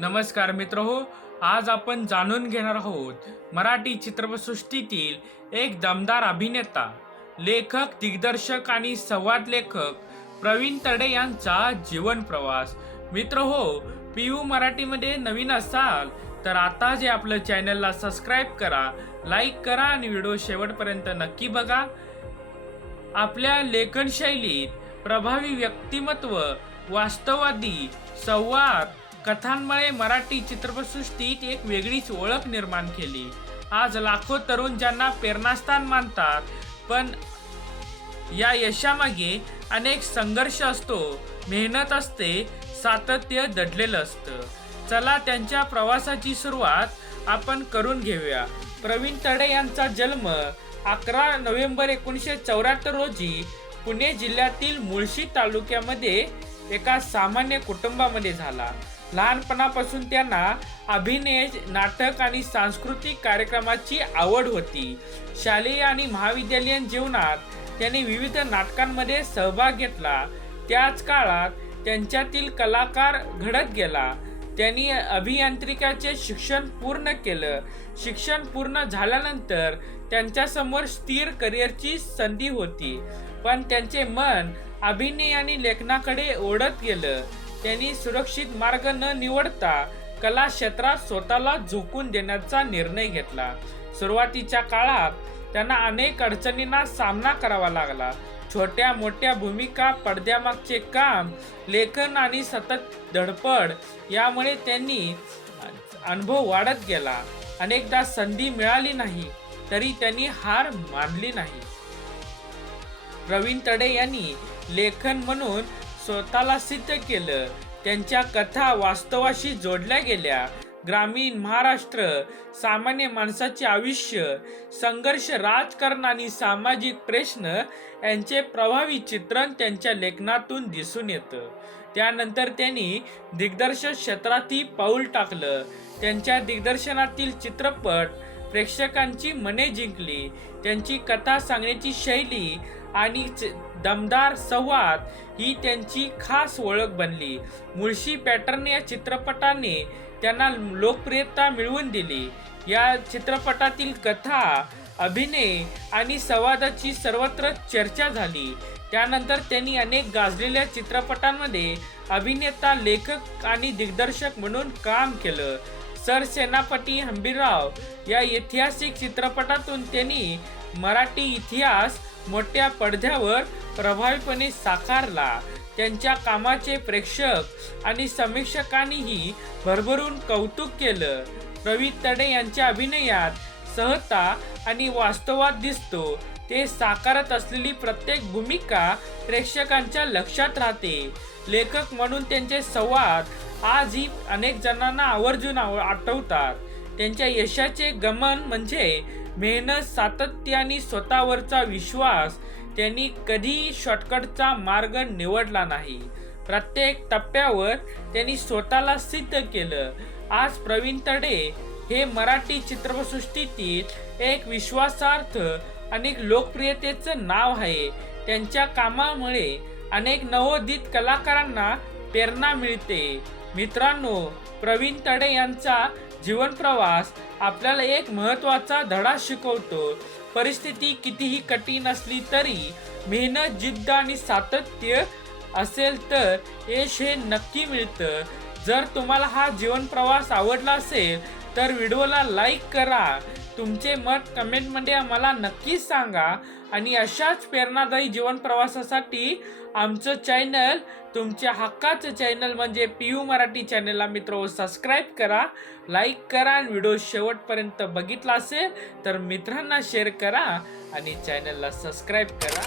नमस्कार मित्रहो, आज आपण जाणून घेणार आहोत मराठी चित्रपटसृष्टीतील एक दमदार अभिनेता, लेखक, दिग्दर्शक आणि संवाद लेखक प्रवीण तरडे यांचा जीवन प्रवास। मित्रहो, पीयू मराठीमध्ये नवीन असाल तर आता जे आपलं चॅनलला सबस्क्राईब करा, लाईक करा आणि व्हिडिओ शेवटपर्यंत नक्की बघा। आपल्या लेखन शैलीत प्रभावी व्यक्तिमत्व, वास्तववादी संवाद कथांमुळे मराठी चित्रपटसृष्टीत एक वेगळीच ओळख निर्माण केली। आज लाखो तरुण ज्यांना प्रेरणास्थान मानतात, पण या यशामागे अनेक संघर्ष असतो, मेहनत असते, सातत्य दडलेलं असतं। चला त्यांच्या प्रवासाची सुरुवात आपण करून घेऊया। प्रवीण तरडे यांचा जन्म 11 नोव्हेंबर 1974 रोजी पुणे जिल्ह्यातील मुळशी तालुक्यामध्ये एका सामान्य कुटुंबामध्ये झाला। लहानपणापासून त्यांना अभिनय, नाटक आणि सांस्कृतिक कार्यक्रमाची आवड होती। शालेय आणि महाविद्यालयीन जीवनात त्यांनी विविध नाटकांमध्ये सहभाग घेतला। त्याच काळात त्यांच्यातील कलाकार घडत गेला। त्यांनी अभियांत्रिकीचे शिक्षण पूर्ण केलं। शिक्षण पूर्ण झाल्यानंतर त्यांच्यासमोर स्थिर करिअरची संधी होती, पण त्यांचे मन अभिनय आणि लेखनाकडे ओढत गेलं। त्यांनी सुरक्षित मार्ग न निवडता कला क्षेत्रात स्वतःला झोकून देण्याचा निर्णय घेतला। सुरुवातीच्या काळात त्यांना अनेक अडचणींना सामना करावा लागला। छोट्या मोठ्या भूमिका, पडद्यामागचे काम, लेखन आणि सतत धडपड यामुळे त्यांनी अनुभव वाढत गेला। अनेकदा संधी मिळाली नाही तरी त्यांनी हार मानली नाही। प्रवीण तरडे यांनी लेखन म्हणून स्वतःला सिद्ध केलं। त्यांच्या कथा वास्तवाशी जोडल्या गेल्या। ग्रामीण महाराष्ट्र, सामान्य माणसाचे आयुष्य, संघर्ष, राजकारण आणि सामाजिक प्रश्न यांचे प्रभावी चित्रण त्यांच्या लेखनातून दिसून येतं। त्यानंतर त्यांनी दिग्दर्शन क्षेत्रातही पाऊल टाकलं। त्यांच्या दिग्दर्शनातील चित्रपट प्रेक्षकांची मने जिंकली। त्यांची कथा सांगण्याची शैली आणि दमदार संवाद ही त्यांची खास ओळख बनली। मुळशी पॅटर्न या चित्रपटाने त्यांना लोकप्रियता मिळवून दिली। या चित्रपटातील कथा, अभिनय आणि संवादाची सर्वत्र चर्चा झाली। त्यानंतर त्यांनी अनेक गाजलेल्या चित्रपटांमध्ये अभिनेता, लेखक आणि दिग्दर्शक म्हणून काम केलं। सरसेनापती हंबीरराव या ऐतिहासिक चित्रपटातून त्यांनी मराठी इतिहास मोठ्या पडद्यावर प्रभावीपणे साकारला। त्यांच्या कामाचे प्रेक्षक आणि समीक्षकांनीही भरभरून कौतुक केलं। प्रवीण तरडे यांच्या अभिनयात सहजता आणि वास्तववाद दिसतो। ते साकारत असलेली प्रत्येक भूमिका प्रेक्षकांच्या लक्षात राहते। लेखक म्हणून त्यांचे संवाद आजही अनेक जणांना आवर्जून आठवतात। त्यांच्या यशाचे गमन म्हणजे मेहनत, सातत्य आणि स्वतःवरचा विश्वास। त्यांनी कधी शॉर्टकटचा मार्ग निवडला नाही। प्रत्येक टप्प्यावर त्यांनी स्वतःला सिद्ध केलं। आज प्रवीण तरडे हे मराठी चित्रपटसृष्टीतील एक विश्वासार्ह आणि लोकप्रियतेचं नाव आहे। त्यांच्या कामामुळे अनेक नवोदित कलाकारांना प्रेरणा मिळते। मित्रांनो, प्रवीण तरडे यांचा जीवन प्रवास आपल्याला एक महत्त्वाचा धडा शिकवतो। परिस्थिती कितीही कठीण असली तरी मेहनत, जिद्द आणि सातत्य असेल तर यश हे नक्की मिळतं। जर तुम्हाला हा जीवन प्रवास आवडला असेल तर व्हिडिओला लाईक करा। तुमचे मत कमेंटमध्ये आम्हाला नक्की सांगा आणि अशाच प्रेरणादायी जीवन प्रवासासाठी आमचं चॅनल, तुमच्या हक्काचं चॅनल म्हणजे पीयू मराठी चॅनलला मित्र सबस्क्राईब करा, लाईक करा आणि व्हिडिओ शेवटपर्यंत बघितला असेल तर मित्रांना शेअर करा आणि चॅनलला सबस्क्राईब करा।